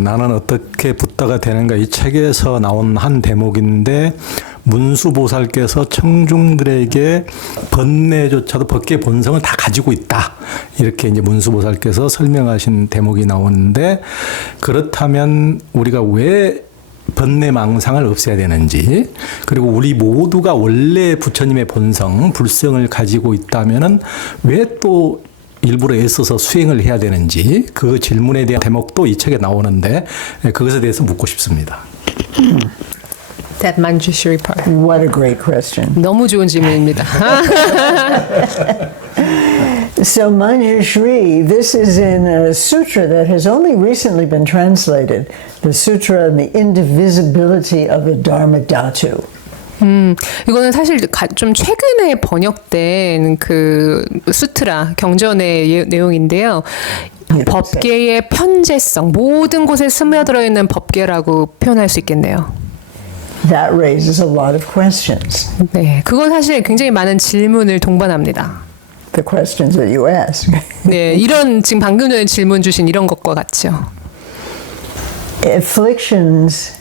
나는 어떻게 붓다가 되는가 이 책에서 나온 한 대목인데 문수보살께서 청중들에게 번뇌조차도 법계의 본성을 다 가지고 있다. 이렇게 이제 문수보살께서 설명하신 대목이 나오는데 그렇다면 우리가 왜 번뇌망상을 없애야 되는지 그리고 우리 모두가 원래 부처님의 본성, 불성을 가지고 있다면은 왜 또 일부러 애써서 수행을 해야 되는지 그 질문에 대한 대목도 이 책에 나오는데 그것에 대해서 묻고 싶습니다. That Manjushri part. What a great question. 너무 좋은 질문입니다. So Manjushri, this is in a sutra that has only recently been translated, the Sutra on the Indivisibility of the Dharma Dhatu. 이거는 사실 좀 최근에 번역된 그 수트라 경전의 내용인데요. 법계의 편재성, 모든 곳에 스며들어 있는 법계라고 표현할 수 있겠네요. That raises a lot of questions. 네, 그건 사실 굉장히 많은 질문을 동반합니다. The questions that you ask. 네, 이런 지금 방금 전에 질문 주신 이런 것과 같죠. Afflictions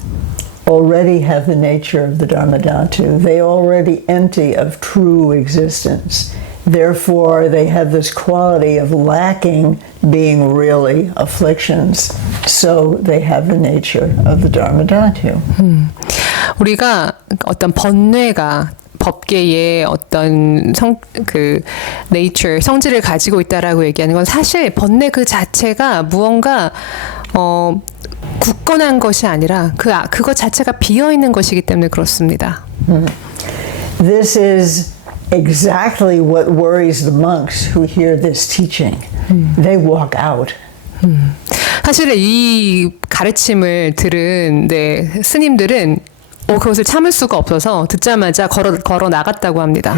already have the nature of the Dharmadhatu. They already empty of true existence. Therefore, they have this quality of lacking being really afflictions. So they have the nature of the Dharmadhatu. 우리가 어떤 번뇌가 법계의 어떤 nature, 성질을 가지고 있다라고 얘기하는 건 사실 번뇌 그 자체가 무언가 굳건한 것이 아니라 그것 자체가 비어 있는 것이기 때문에 그렇습니다. This is exactly what worries the monks who hear this teaching. They walk out. 사실 이 가르침을 들은 스님들은 그것을 참을 수가 없어서 듣자마자 걸어 나갔다고 합니다.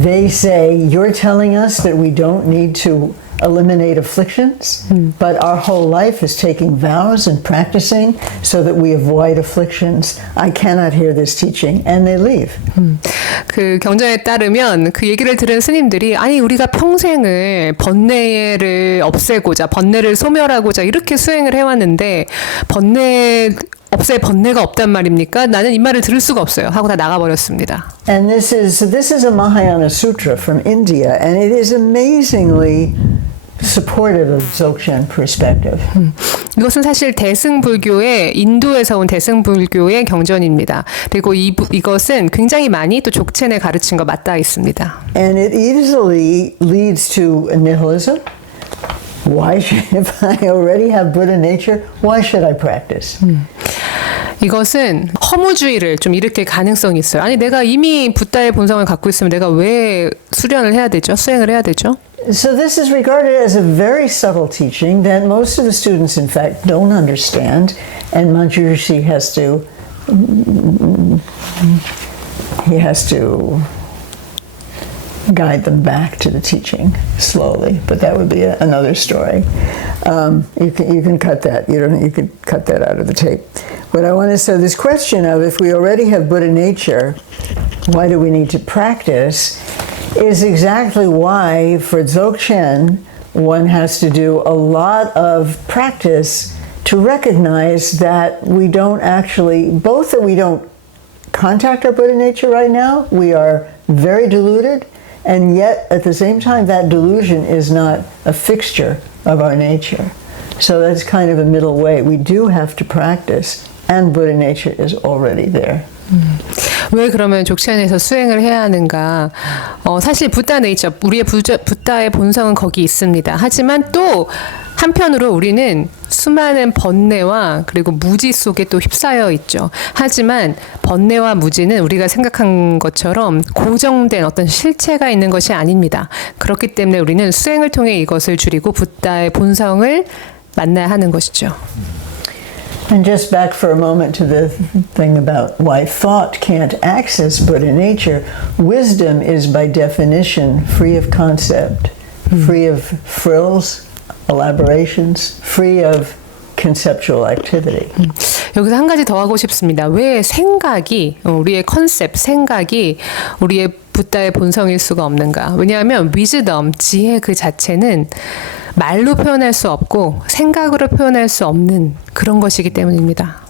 They say, you're telling us that we don't need to eliminate afflictions, but our whole life is taking vows and practicing so that we avoid afflictions. I cannot hear this teaching, and they leave. 그 경전에 따르면 그 얘기를 들은 스님들이 아니 우리가 평생을 번뇌를 없애고자 번뇌를 소멸하고자 이렇게 수행을 해왔는데 번뇌가 없단 말입니까? 나는 이 말을 들을 수가 없어요. 하고 다 나가버렸습니다. And this is a Mahayana Sutra from India, and it is amazingly supportive of Dzogchen perspective. 이것은 사실 대승불교의 인도에서 온 대승불교의 경전입니다. 그리고 이것은 굉장히 많이 또 족첸의 가르침과 맞닿아 있습니다. And it easily leads to nihilism. Why should, if I already have Buddha nature, why should I practice? 이것은 허무주의를 좀 일으킬 가능성이 있어요. 아니 내가 이미 붓다의 본성을 갖고 있으면 내가 왜 수련을 해야 되죠? 수행을 해야 되죠? So this is regarded as a very subtle teaching that most of the students, in fact, don't understand, and Manjushri has to guide them back to the teaching slowly, but that would be another story. You can cut that. You could cut that out of the tape. But I want to say this question of if we already have Buddha nature, why do we need to practice? Is exactly why for Dzogchen one has to do a lot of practice to recognize that we don't actually, both that we don't contact our Buddha nature right now, we are very deluded, and yet at the same time that delusion is not a fixture of our nature. So that's kind of a middle way. We do have to practice, and Buddha nature is already there. 왜 그러면 족첸에서 수행을 해야 하는가? 사실 붓다 네이처, 우리의 붓다의 본성은 거기 있습니다. 하지만 또 한편으로 우리는 수많은 번뇌와 그리고 무지 속에 또 휩싸여 있죠. 하지만 번뇌와 무지는 우리가 생각한 것처럼 고정된 어떤 실체가 있는 것이 아닙니다. 그렇기 때문에 우리는 수행을 통해 이것을 줄이고 붓다의 본성을 만나야 하는 것이죠. And just back for a moment to the thing about why thought can't access Buddha nature. Wisdom is by definition free of concept, free of frills, elaborations, free of conceptual activity. 여기서 한 가지 더 하고 싶습니다. 왜 생각이, 우리의 컨셉, 생각이 우리의 붓다의 본성일 수가 없는가? 왜냐하면 위즈덤, 지혜 그 자체는 말로 표현할 수 없고 생각으로 표현할 수 없는 그런 것이기 때문입니다.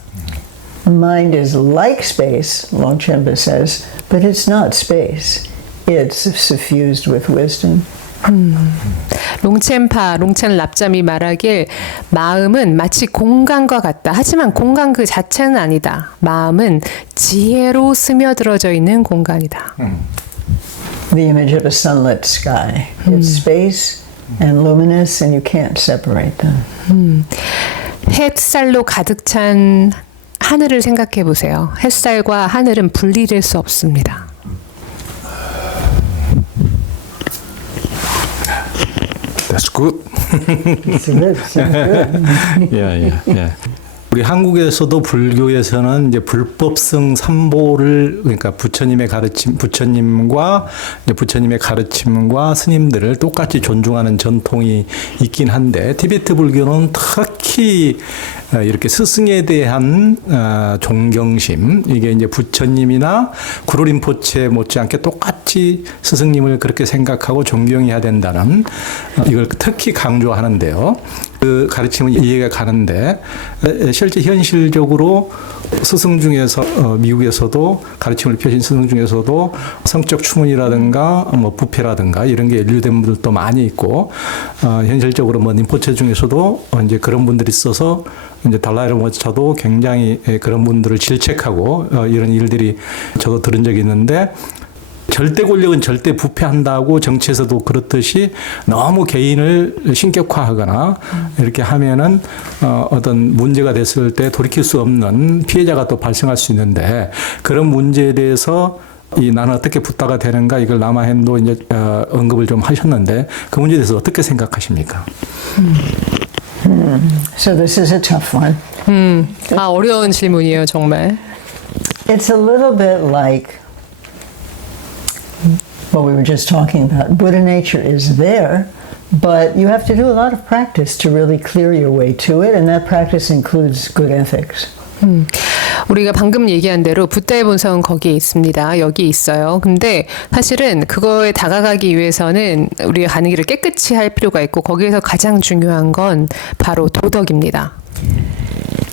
Mind is like space, Longchenpa says, but it's not space. It's suffused with wisdom. 롱첸 랍잠이 말하길 마음은 마치 공간과 같다. 하지만 공간 그 자체는 아니다. 마음은 지혜로 스며들어져 있는 공간이다. The image of a sunlit sky. It's space and luminous, and you can't separate them. 햇살로 가득 찬 하늘을 생각해 보세요. 햇살과 하늘은 분리될 수 없습니다. That's good. It's good. Sounds good. 예. 우리 한국에서도 불교에서는 이제 불법성 삼보를 그러니까 부처님의 가르침, 부처님과 이제 부처님의 가르침과 스님들을 똑같이 존중하는 전통이 있긴 한데 티베트 불교는 특히 이렇게 스승에 대한 존경심 이게 이제 부처님이나 구루림포체 못지않게 똑같이 스승님을 그렇게 생각하고 존경해야 된다는 이걸 특히 강조하는데요. 그 가르침은 이해가 가는데 실제 현실적으로 스승 중에서 미국에서도 가르침을 펴신 스승 중에서도 성적 추문이라든가 뭐 부패라든가 이런 게 연루된 분들도 많이 있고 현실적으로 뭐 림포체 중에서도 이제 그런 분들이 있어서 이제 달라이라마차도 굉장히 그런 분들을 질책하고 이런 일들이 저도 들은 적이 있는데 절대 권력은 절대 부패한다고 정치에서도 그렇듯이 너무 개인을 신격화하거나 이렇게 하면은 어떤 문제가 됐을 때 돌이킬 수 없는 피해자가 또 발생할 수 있는데 그런 문제에 대해서 나는 어떻게 붓다가 되는가 이걸 남아현도 이제 언급을 좀 하셨는데 그 문제에 대해서 어떻게 생각하십니까? So this is a tough one. 어려운 질문이에요, 정말. It's a little bit like what we were just talking about. Buddha nature is there, but you have to do a lot of practice to really clear your way to it, and that practice includes good ethics. 우리가 방금 얘기한 대로 붓다의 본성은 거기에 있습니다. 여기 있어요. 근데 사실은 그거에 다가가기 위해서는 우리가 가는 길을 깨끗이 할 필요가 있고 거기에서 가장 중요한 건 바로 도덕입니다.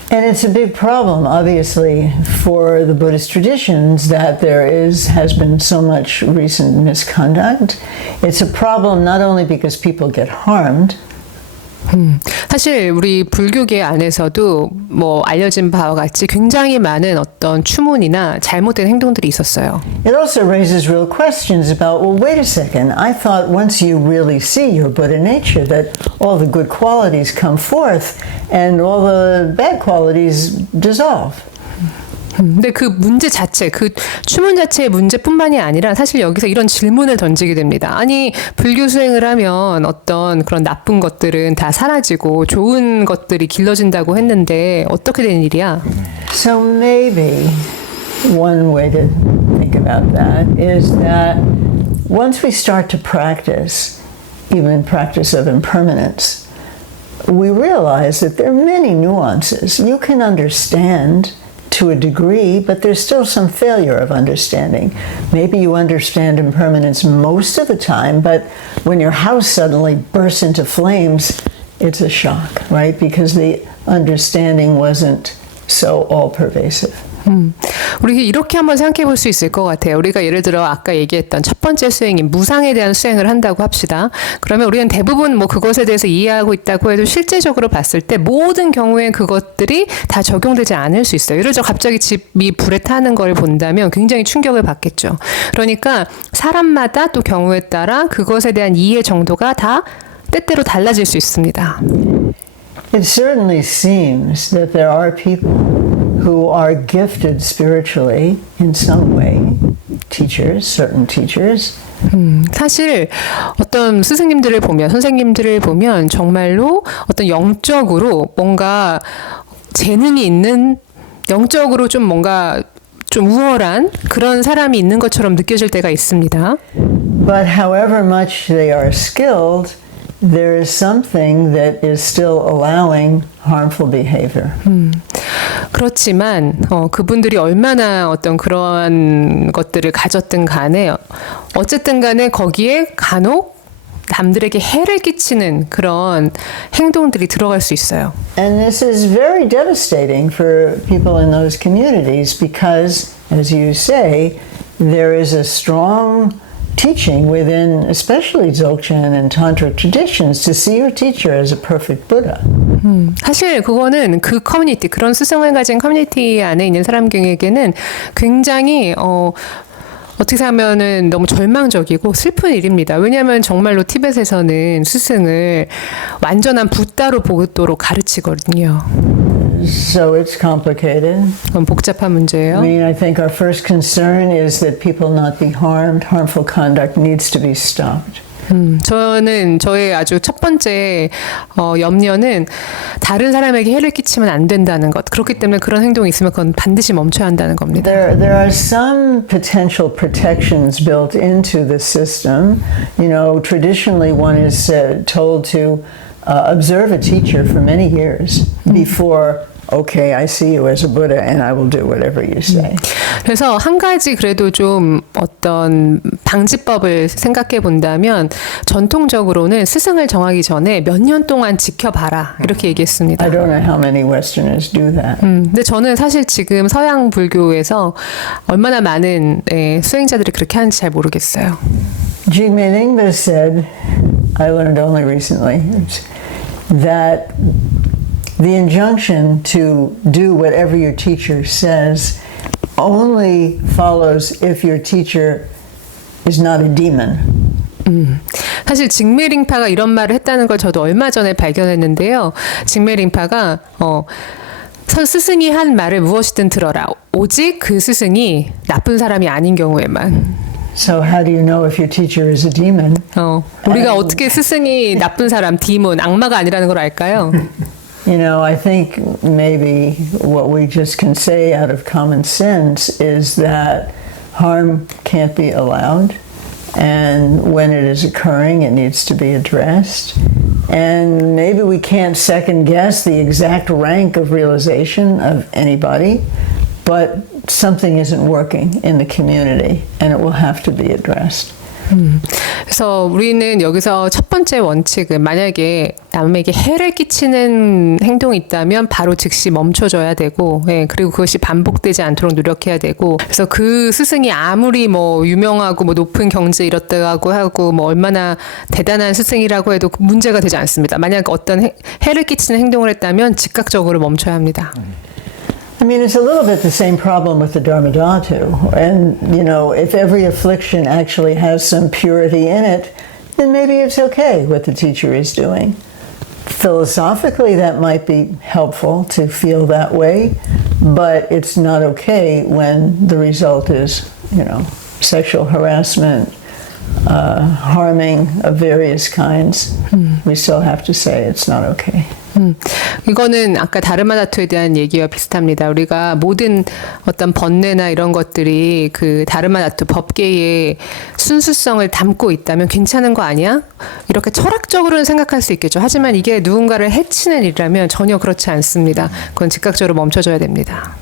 And it's a big problem, obviously, for the Buddhist traditions that there has been so much recent misconduct. It's a problem not only because people get harmed, 사실 우리 불교계 안에서도 뭐 알려진 바와 같이 굉장히 많은 어떤 추문이나 잘못된 행동들이 있었어요. it also raises real questions about, well, wait a second, I thought once you really see your Buddha nature that all the good qualities come forth and all the bad qualities dissolve. 근데 그 문제 자체, 그 추문 자체의 문제뿐만이 아니라 사실 여기서 이런 질문을 던지게 됩니다. 아니, 불교 수행을 하면 어떤 그런 나쁜 것들은 다 사라지고 좋은 것들이 길러진다고 했는데 어떻게 된 일이야? So maybe one way to think about that is that once we start to practice, even practice of impermanence, we realize that there are many nuances. You can understand to a degree, but there's still some failure of understanding. Maybe you understand impermanence most of the time, but when your house suddenly bursts into flames, it's a shock, right? Because the understanding wasn't so all-pervasive. 우리 이렇게 한번 생각해 볼 수 있을 것 같아요. 우리가 예를 들어 아까 얘기했던 첫 번째 수행인 무상에 대한 수행을 한다고 합시다. 그러면 우리는 대부분 뭐 그것에 대해서 이해하고 있다고 해도 실제적으로 봤을 때 모든 경우에 그것들이 다 적용되지 않을 수 있어요. 예를 들어 갑자기 집이 불에 타는 걸 본다면 굉장히 충격을 받겠죠. 그러니까 사람마다 또 경우에 따라 그것에 대한 이해 정도가 다 때때로 달라질 수 있습니다. It certainly seems that there are people who are gifted spiritually in some way, teachers, certain teachers. 사실 어떤 스승님들을 보면 선생님들을 보면 정말로 어떤 영적으로 뭔가 재능이 있는 영적으로 좀 뭔가 좀 우월한 그런 사람이 있는 것처럼 느껴질 때가 있습니다. But however much they are skilled, there is something that is still allowing harmful behavior. 그렇지만 그분들이 얼마나 어떤 그러한 것들을 가졌든 간에 어쨌든 간에 거기에 간혹 남들에게 해를 끼치는 그런 행동들이 들어갈 수 있어요. And this is very devastating for people in those communities because, as you say, there is a strong teaching within, especially Dzogchen and Tantra traditions, to see your teacher as a perfect Buddha. 사실 그거는 그 커뮤니티, 그런 스승을 가진 커뮤니티 안에 있는 사람에게는 굉장히 어떻게 생각하면은 너무 절망적이고 슬픈 일입니다. 왜냐하면 정말로 티벳에서는 스승을 완전한 붓다로 보도록 가르치거든요. So it's complicated. 그건 복잡한 문제예요. I mean, I think our first concern is that people not be harmed. Harmful conduct needs to be stopped. 저는 저의 아주 첫 번째 염려는 다른 사람에게 해를 끼치면 안 된다는 것. 그렇기 때문에 그런 행동이 있으면 그건 반드시 멈춰야 한다는 겁니다. There are some potential protections built into the system. You know, traditionally one is told to observe a teacher for many years before, okay, I see you as a Buddha and I will do whatever you say. 그래서 한 가지 그래도 좀 어떤 방지법을 생각해 본다면 전통적으로는 스승을 정하기 전에 몇 년 동안 지켜봐라 이렇게 얘기했습니다. I don't know how many Westerners do that. 근데 저는 사실 지금 서양 불교에서 얼마나 많은 수행자들이 그렇게 하는지 잘 모르겠어요. Jigme Nyingma said, I learned only recently, that the injunction to do whatever your teacher says only follows if your teacher is not a demon. 사실 직메링파가 이런 말을 했다는 걸 저도 얼마 전에 발견했는데요. 직메링파가 스승이 한 말을 무엇이든 들어라. 오직 그 스승이 나쁜 사람이 아닌 경우에만. So how do you know if your teacher is a demon? 우리가 어떻게 스승이 나쁜 사람, 디몬, 악마가 아니라는 걸 알까요? You know, I think maybe what we just can say out of common sense is that harm can't be allowed, and when it is occurring, it needs to be addressed. And maybe we can't second guess the exact rank of realization of anybody, but something isn't working in the community, and it will have to be addressed. 그래서 우리는 여기서 첫 번째 원칙은 만약에 남에게 해를 끼치는 행동이 있다면 바로 즉시 멈춰줘야 되고, 그리고 그것이 반복되지 않도록 노력해야 되고, 그래서 그 스승이 아무리 뭐 유명하고 뭐 높은 경제 이렇다고 하고 뭐 얼마나 대단한 스승이라고 해도 문제가 되지 않습니다. 만약 어떤 해를 끼치는 행동을 했다면 즉각적으로 멈춰야 합니다. I mean, it's a little bit the same problem with the Dharmadhatu. And, you know, if every affliction actually has some purity in it, then maybe it's okay what the teacher is doing. Philosophically, that might be helpful to feel that way, but it's not okay when the result is, you know, sexual harassment, harming of various kinds. We still have to say it's not okay. 이거는 아까 다르마다투에 대한 얘기와 비슷합니다. 우리가 모든 어떤 번뇌나 이런 것들이 그 다르마다투 법계의 순수성을 담고 있다면 괜찮은 거 아니야? 이렇게 철학적으로는 생각할 수 있겠죠. 하지만 이게 누군가를 해치는 일이라면 전혀 그렇지 않습니다. 그건 즉각적으로 멈춰줘야 됩니다.